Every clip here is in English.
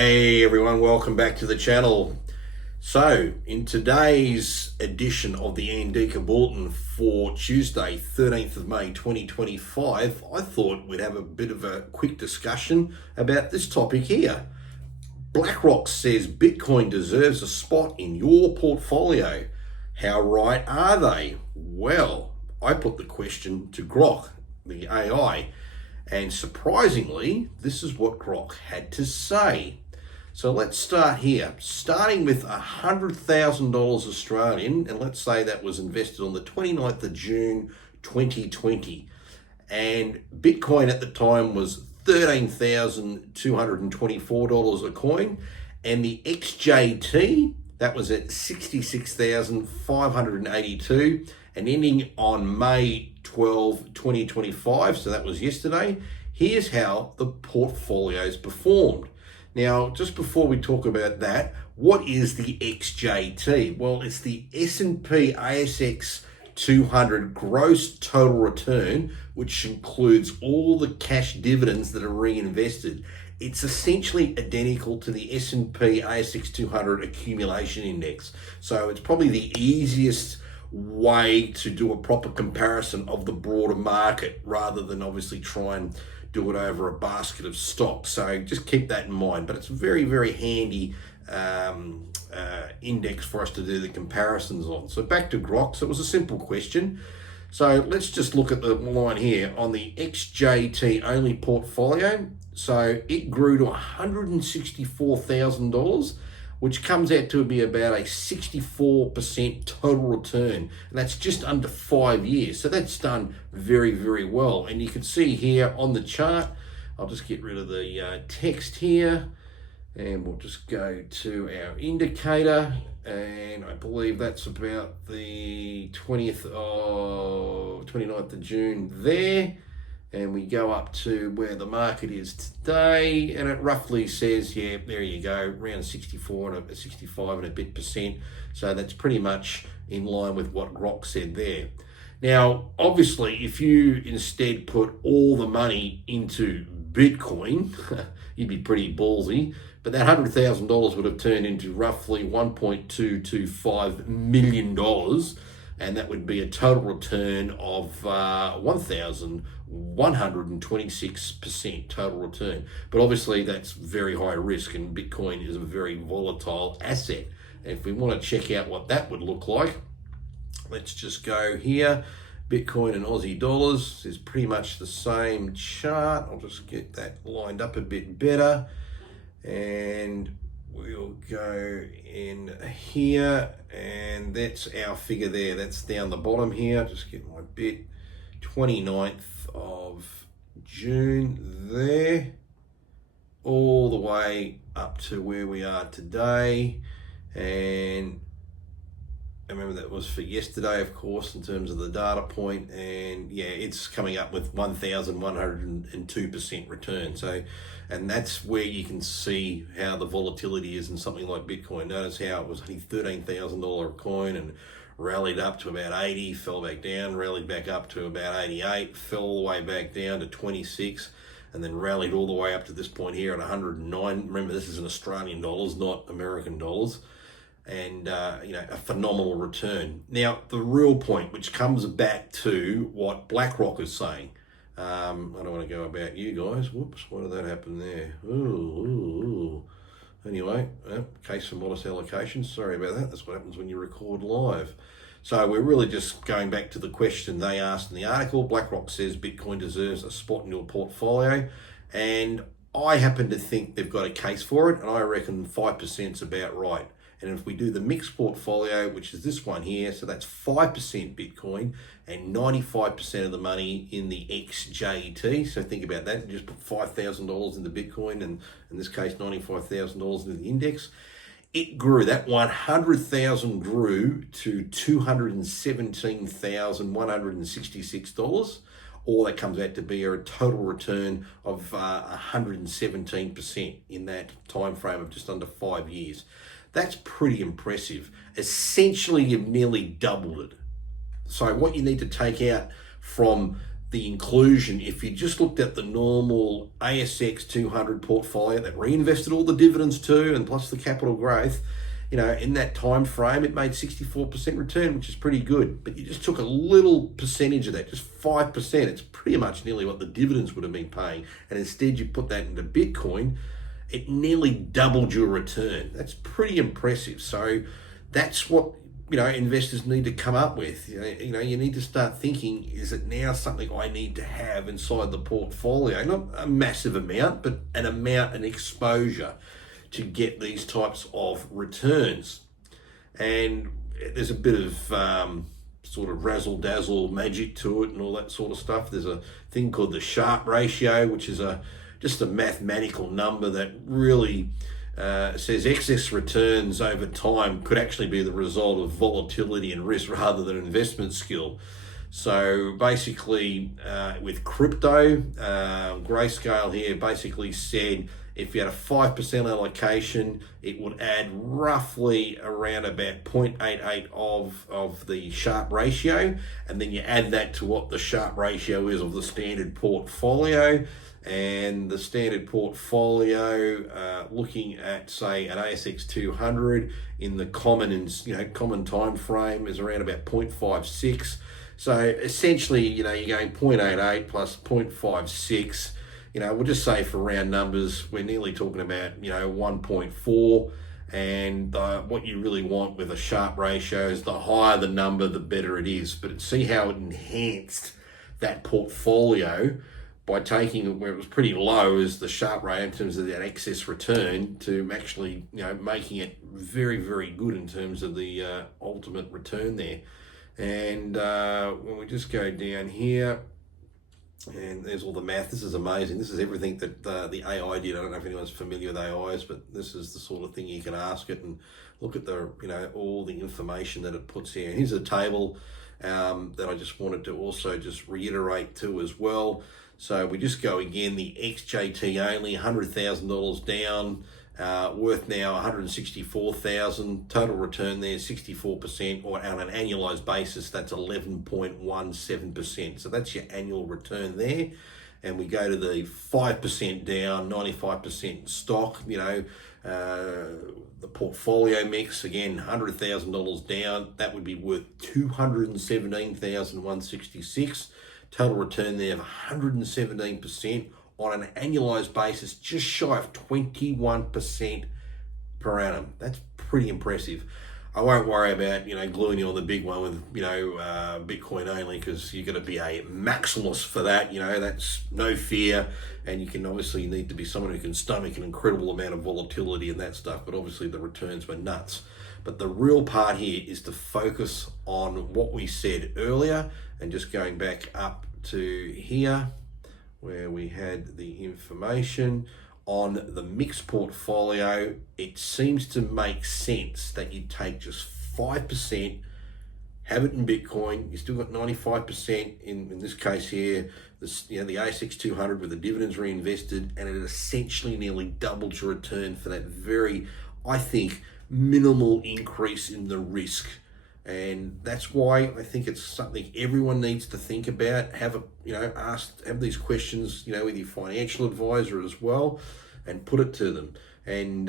Hey everyone, welcome back to the channel. So, in today's edition of the Andika Bulletin for Tuesday, 13th of May 2025, I thought we'd have a bit of a quick discussion about this topic here. BlackRock says Bitcoin deserves a spot in your portfolio. How right are they? Well, I put the question to Grok, the AI, and surprisingly, this is what Grok had to say. So let's start here, starting with $100,000 Australian, and let's say that was invested on the 29th of June 2020. And Bitcoin at the time was $13,224 a coin, and the XJT, that was at 66,582, and ending on May 12, 2025, so that was yesterday. Here's how the portfolios performed. Now, just before we talk about that, what is the XJT? Well, it's the S&P ASX 200 gross total return, which includes all the cash dividends that are reinvested. It's essentially identical to the S&P ASX 200 accumulation index. So it's probably the easiest way to do a proper comparison of the broader market rather than obviously try and do it over a basket of stocks. So just keep that in mind. But it's a very, very handy index for us to do the comparisons on. So back to Grok. So it was a simple question. So let's just look at the line here on the XJT only portfolio. So it grew to $164,000, which comes out to be about a 64% total return. And that's just under 5 years. So that's done very, very well. And you can see here on the chart, I'll just get rid of the text here, and we'll just go to our indicator. And I believe that's about the 29th of June there. And we go up to where the market is today, and it roughly says, yeah, there you go, around 65 and a bit percent. So that's pretty much in line with what Grok said there. Now, obviously, if you instead put all the money into Bitcoin, you'd be pretty ballsy, but that $100,000 would have turned into roughly $1.225 million, and that would be a total return of 1,126% total return. But obviously that's very high risk, and Bitcoin is a very volatile asset. And if we want to check out what that would look like, let's just go here. Bitcoin and Aussie dollars is pretty much the same chart. I'll just get that lined up a bit better. And we'll go in here, and that's our figure there. That's down the bottom here. Just get my bit. 29th of June there, all the way up to where we are today. And I remember that was for yesterday, of course, in terms of the data point. And yeah, it's coming up with 1,102% return. So, and that's where you can see how the volatility is in something like Bitcoin. Notice how it was only $13,000 a coin and rallied up to about 80, fell back down, rallied back up to about 88, fell all the way back down to 26, and then rallied all the way up to this point here at 109. Remember, this is in Australian dollars, not American dollars. And, a phenomenal return. Now, the real point, which comes back to what BlackRock is saying. I don't want to go about you guys. Whoops, why did that happen there? Ooh. Anyway, case for modest allocation. Sorry about that. That's what happens when you record live. So we're really just going back to the question they asked in the article. BlackRock says Bitcoin deserves a spot in your portfolio. And I happen to think they've got a case for it. And I reckon 5% is about right. And if we do the mixed portfolio, which is this one here, so that's 5% Bitcoin and 95% of the money in the XJT. So think about that. You just put $5,000 into Bitcoin, and in this case, $95,000 into the index. It grew, that 100,000 grew to $217,166. All that comes out to be a total return of 117% in that time frame of just under 5 years. That's pretty impressive. Essentially, you've nearly doubled it. So what you need to take out from the inclusion, if you just looked at the normal ASX 200 portfolio that reinvested all the dividends too, and plus the capital growth, in that time frame, it made 64% return, which is pretty good. But you just took a little percentage of that, just 5%. It's pretty much nearly what the dividends would have been paying. And instead you put that into Bitcoin, it nearly doubled your return. That's pretty impressive. So that's what investors need to come up with. You need to start thinking, is it now something I need to have inside the portfolio? Not a massive amount, but an amount and exposure to get these types of returns. And there's a bit of sort of razzle dazzle magic to it and all that sort of stuff. There's a thing called the Sharpe ratio, which is just a mathematical number that really says excess returns over time could actually be the result of volatility and risk rather than investment skill. So basically, with crypto, Grayscale here basically said if you had a 5% allocation, it would add roughly around about 0.88 of the Sharpe ratio, and then you add that to what the Sharpe ratio is of the standard portfolio. And the standard portfolio, looking at say an ASX 200 in the common time frame, is around about 0.56. So essentially, you're going 0.88 plus 0.56. We'll just say for round numbers, we're nearly talking about 1.4. And what you really want with a Sharpe ratio is the higher the number, the better it is. But see how it enhanced that portfolio by taking it where it was pretty low as the Sharpe rate in terms of that excess return to actually, making it very, very good in terms of the ultimate return there. And when we just go down here, and there's all the math. This is amazing. This is everything that the AI did. I don't know if anyone's familiar with AIs, but this is the sort of thing you can ask it and look at the, all the information that it puts here. Here's a table that I just wanted to also just reiterate too as well. So we just go again, the XJT only, $100,000 down, worth now $164,000, total return there 64%, or on an annualized basis that's 11.17%. So that's your annual return there. And we go to the 5% down, 95% stock, the portfolio mix, again, $100,000 down, that would be worth $217,166. Total return there of 117% on an annualized basis, just shy of 21% per annum. That's pretty impressive. I won't worry about, gluing you on the big one with, Bitcoin only, because you're going to be a maximalist for that. That's no fear. And you can obviously need to be someone who can stomach an incredible amount of volatility and that stuff. But obviously the returns were nuts. But the real part here is to focus on what we said earlier, and just going back up to here where we had the information on the mixed portfolio. It seems to make sense that you take just 5%, have it in Bitcoin. You still got 95% in this case here, the ASX 200 with the dividends reinvested, and it essentially nearly doubled your return for that very, I think, minimal increase in the risk. And that's why I think it's something everyone needs to think about. Have these questions, with your financial advisor as well, and put it to them. And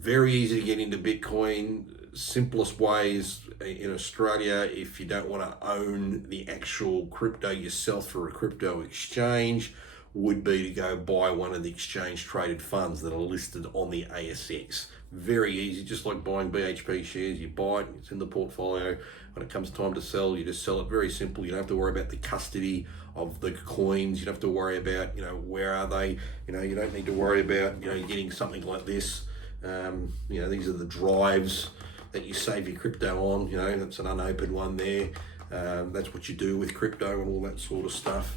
very easy to get into Bitcoin. Simplest ways in Australia, if you don't want to own the actual crypto yourself for a crypto exchange, would be to go buy one of the exchange traded funds that are listed on the ASX. Very easy, just like buying BHP shares. You buy it, it's in the portfolio. When it comes time to sell, you just sell it. Very simple. You don't have to worry about the custody of the coins. You don't have to worry about, where are they? You don't need to worry about, getting something like this. These are the drives that you save your crypto on. That's an unopened one there. That's what you do with crypto and all that sort of stuff.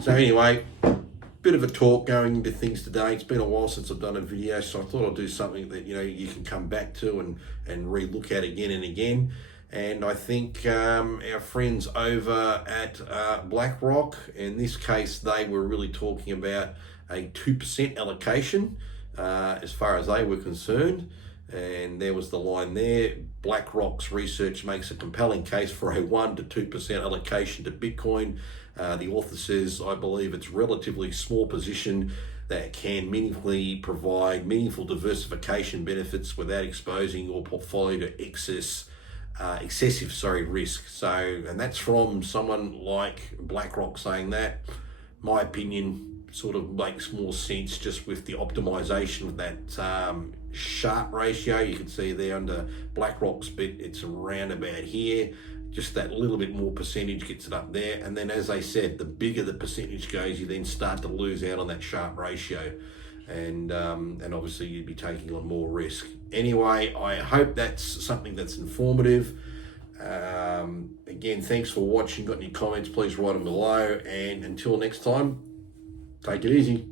So anyway, bit of a talk going into things today. It's been a while since I've done a video, so I thought I'd do something that you can come back to and re-look at again and again. And I think our friends over at BlackRock, in this case, they were really talking about a 2% allocation as far as they were concerned. And there was the line there. BlackRock's research makes a compelling case for a 1 to 2% allocation to Bitcoin The author says, I believe it's relatively small position that can meaningfully provide meaningful diversification benefits without exposing your portfolio to excessive risk. So, and that's from someone like BlackRock saying that. My opinion sort of makes more sense just with the optimization of that Sharpe ratio. You can see there under BlackRock's bit, it's around about here. Just that little bit more percentage gets it up there. And then, as I said, the bigger the percentage goes, you then start to lose out on that Sharpe ratio. And obviously you'd be taking on more risk. Anyway, I hope that's something that's informative. Again, thanks for watching. Got any comments, please write them below. And until next time, take it easy.